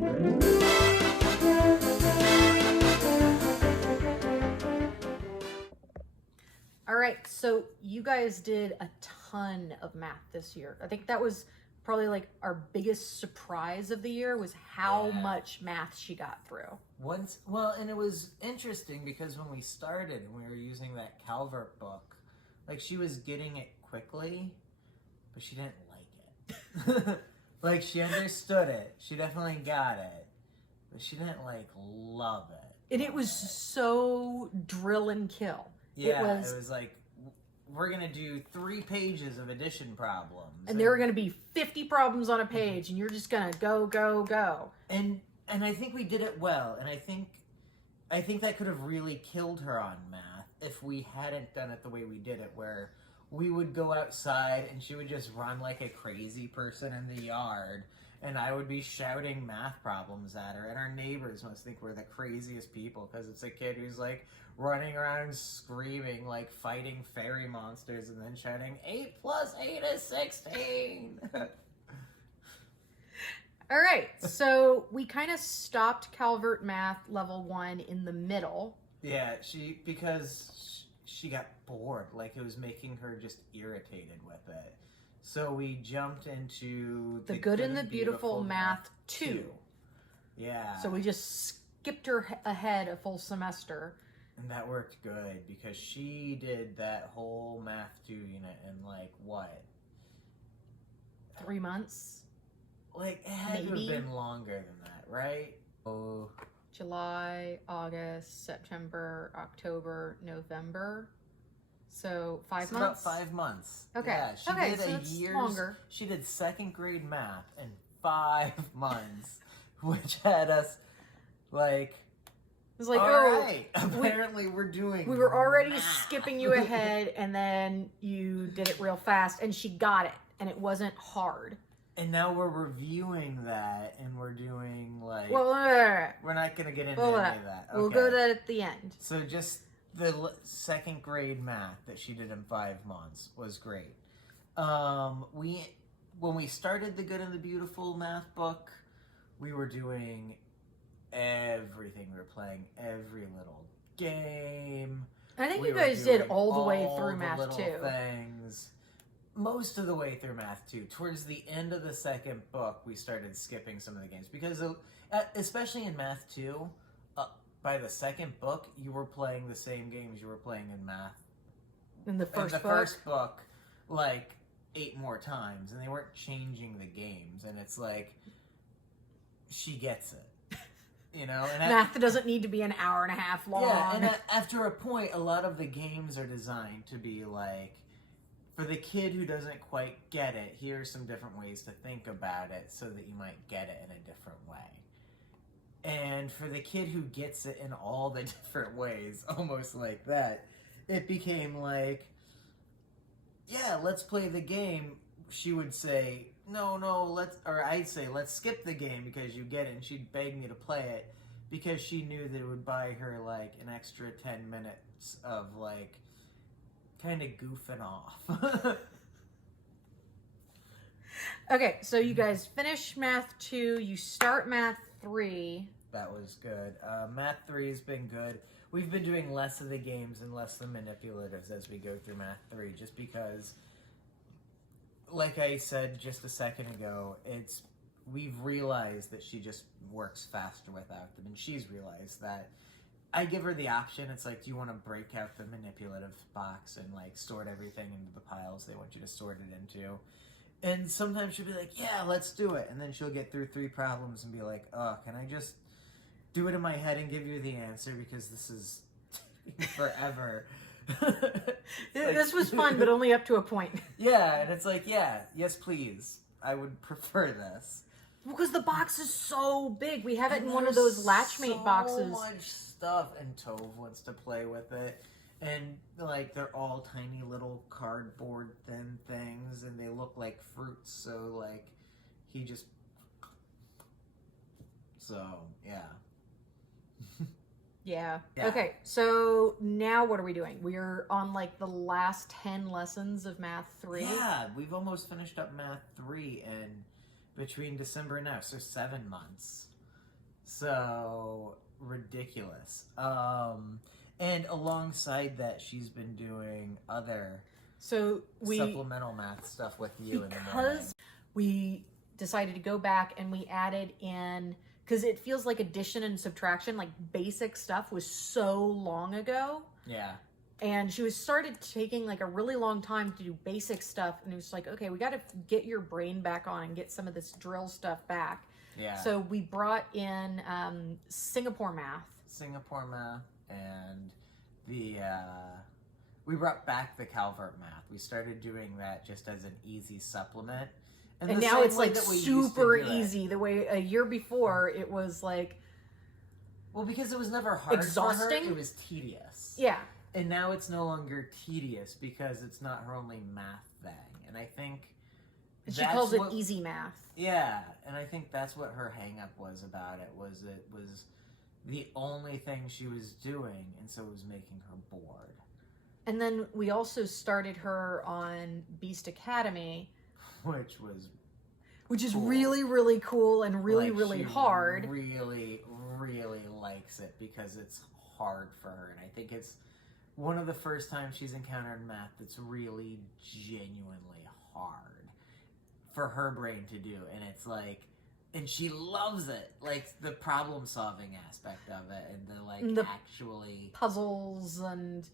All right, so you guys did a ton of math this year. I think that was probably like our biggest surprise of the year was how much math she got through. And it was interesting because when we started and we were using that Calvert book, like she was getting it quickly, but she didn't like it. Like she understood it. She definitely got it, but she didn't like love it. And it was so drill and kill. Yeah, it was like, we're going to do 3 pages of addition problems. And there were going to be 50 problems on a page, and you're just going to go, go, go. And I think we did it well, and I think that could have really killed her on math if we hadn't done it the way we did it, where we would go outside and she would just run like a crazy person in the yard, and I would be shouting math problems at her, and our neighbors must think we're the craziest people because it's a kid who's like running around screaming, like fighting fairy monsters, and then shouting 8 + 8 is 16. All right, so we kind of stopped Calvert Math Level 1 in the middle. Yeah, because she got bored, like it was making her just irritated with it. So we jumped into The Good and the Beautiful Math 2. Yeah. So we just skipped her ahead a full semester. And that worked good because she did that whole Math 2 unit in like what? 3 months? Like it had to have been longer than that, right? Oh. July, August, September, October, November. So 5 months? About 5 months. Okay. Yeah, she did so a it's year's, longer. She did 2nd grade math in 5 months, which had us like, it was like, all oh, right, apparently we're doing. We were already math. skipping you ahead, and then you did it real fast, and she got it, and it wasn't hard. And now we're reviewing that, and we're doing like. Well, we're not gonna get into any of that. Okay. We'll go to that at the end. So just the 2nd grade math that she did in 5 months was great. When we started the Good and the Beautiful math book, we were doing everything. We were playing every little game. I think you guys did all the way through math little 2. Things. Most of the way through math 2. Towards the end of the 2nd book, we started skipping some of the games because, especially in math 2, by the 2nd book, you were playing the same games you were playing in math. In the first book, like 8 more times, and they weren't changing the games, and it's like she gets it. You know, and math doesn't need to be an hour and a half long. Yeah, and after a point, a lot of the games are designed to be like, for the kid who doesn't quite get it, here's some different ways to think about it so that you might get it in a different way. And for the kid who gets it in all the different ways, almost like that, it became like, yeah, let's play the game. She would say, no, I'd say, let's skip the game because you get it. And she'd beg me to play it because she knew that it would buy her like an extra 10 minutes of like, kind of goofing off. Okay, so you guys finish math 2, you start math 3. That was good. Math 3 has been good. We've been doing less of the games and less of the manipulatives as we go through math 3, just because, like I said just a second ago, we've realized that she just works faster without them, and she's realized that. I give her the option. It's like, do you want to break out the manipulative box and like sort everything into the piles they want you to sort it into? And sometimes she'll be like, yeah, let's do it. And then she'll get through 3 problems and be like, oh, can I just do it in my head and give you the answer because this is taking forever. This was fun, but only up to a point. Yeah, and it's like, yeah, yes, please. I would prefer this. Because the box is so big. We have it in one of those Latchmate boxes. So much stuff, and Tove wants to play with it. And, like, they're all tiny little cardboard thin things, and they look like fruits, so, like, he just... So, yeah. Yeah. Okay, so now what are we doing? We're on, like, the last 10 lessons of Math 3. Yeah, we've almost finished up Math 3, and between December and now, so 7 months. So ridiculous. And alongside that, she's been doing other So supplemental math stuff with you in the morning. because we decided to go back and we added in, because it feels like addition and subtraction, like basic stuff, was so long ago. Yeah. And she started taking like a really long time to do basic stuff, and it was like, okay, we got to get your brain back on and get some of this drill stuff back. Yeah. So we brought in Singapore Math. Singapore Math and we brought back the Calvert Math. We started doing that just as an easy supplement. And the now same it's way like that we used super to do it. easy. The way a year before it was like, Well, because it was never hard exhausting. for her, it was tedious. yeah. And now it's no longer tedious because it's not her only math thing. And I think And she that's calls it what- easy math. Yeah, and I think that's what her hang-up was about it was the only thing she was doing, and so it was making her bored. And then we also started her on Beast Academy, Which is cool. really, really cool and really, Like, really she hard. Really, really likes it because it's hard for her, and I think it's one of the first times she's encountered math that's really genuinely hard for her brain to do, and it's like, and she loves it, like the problem-solving aspect of it, and the like The actually Puzzles and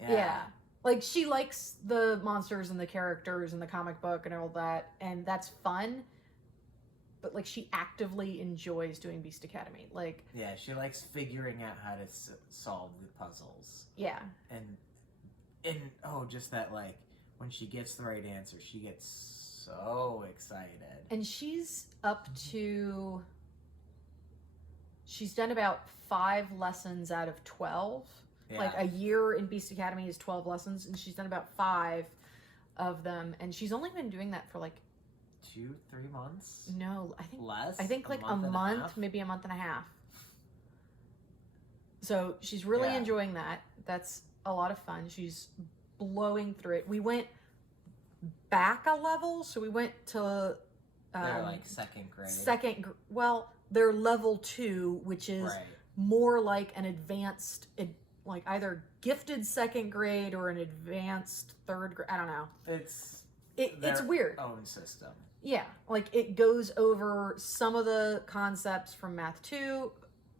yeah. Like she likes the monsters and the characters and the comic book and all that, and that's fun. But like she actively enjoys doing Beast Academy. Like Yeah, she likes figuring out how to solve the puzzles. yeah. And oh, just that, like, when she gets the right answer, she gets so excited. And she's done about 5 lessons out of 12. Yeah. Like a year in Beast Academy is 12 lessons, and she's done about 5 of them. And she's only been doing that for like 2-3 months? no, Less? I think like a and month, half? maybe a month and a half. So she's really Yeah. enjoying that. That's a lot of fun. She's blowing through it. We went back a level, so we went to They're like second grade. they're level 2, which is Right. more like an advanced, like either gifted second grade or an advanced third grade. I don't know. It's It's their weird. own system. Yeah, like it goes over some of the concepts from Math 2,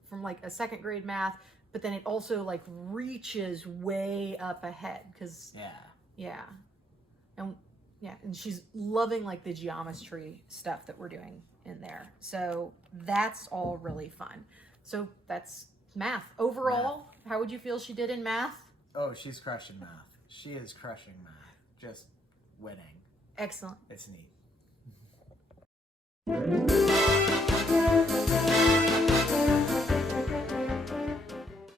from like a second grade math, but then it also like reaches way up ahead because Yeah. and she's loving like the geometry stuff that we're doing in there. So that's all really fun. So that's math. Overall, how would you feel she did in math? Oh, she's crushing math. She is crushing math. Just winning. Excellent. It's neat.